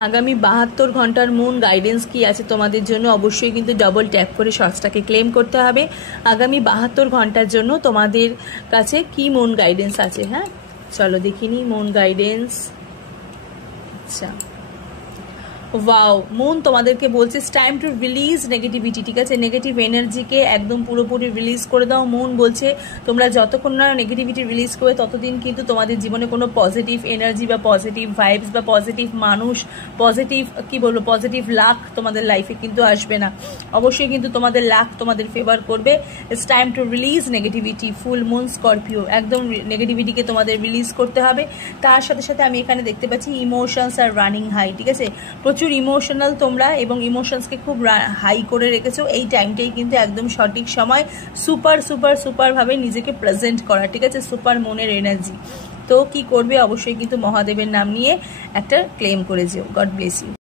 আগামী 72 ঘন্টার moon guidance কি আছে তোমাদের জন্য অবশ্যই কিন্তু ডবল ট্যাপ করে শর্টসটাকে ক্লেম করতে হবে। আগামী 72 ঘন্টার জন্য তোমাদের কাছে কি মুন গাইডেন্স আছে। হ্যাঁ চলো দেখিনি মুন গাইডেন্স। আচ্ছা ওয়াও, মুন তোমাদেরকে বলছে it's time to release negativity. ঠিক আছে, নেগেটিভ এনার্জিকে একদম পুরোপুরি রিলিজ করে দাও। মুন বলছে তোমরা যতক্ষণ না নেগেটিভিটি রিলিজ করবে ততদিন কিন্তু তোমাদের জীবনে কোনো পজিটিভ এনার্জি বা পজিটিভ ভাইবস বা পজিটিভ মানুষ, পজিটিভ কি বলবো, পজিটিভ লাক তোমাদের লাইফে কিন্তু আসবে না। অবশ্যই কিন্তু তোমাদের লাক তোমাদের ফেভার করবে। It's time to release negativity. Full moon Scorpio, একদম নেগেটিভিটিকে তোমাদের রিলিজ করতে হবে। তার সাথে সাথে আমি এখানে দেখতে পাচ্ছি ইমোশনস আর রানিং হাই। ঠিক আছে, প্রচুর ইমোশনাল তোমরা এবং ইমোশনসকে খুব হাই করে রেখেছো। এই টাইমটাই কিন্তু একদম সঠিক সময় সুপার সুপার সুপার ভাবে নিজেকে প্রেজেন্ট করা। ঠিক আছে, সুপার মনের এনার্জি। তো কি করবে, অবশ্যই কিন্তু মহাদেবের নাম নিয়ে একটা ক্লেম করে যেও। God bless you.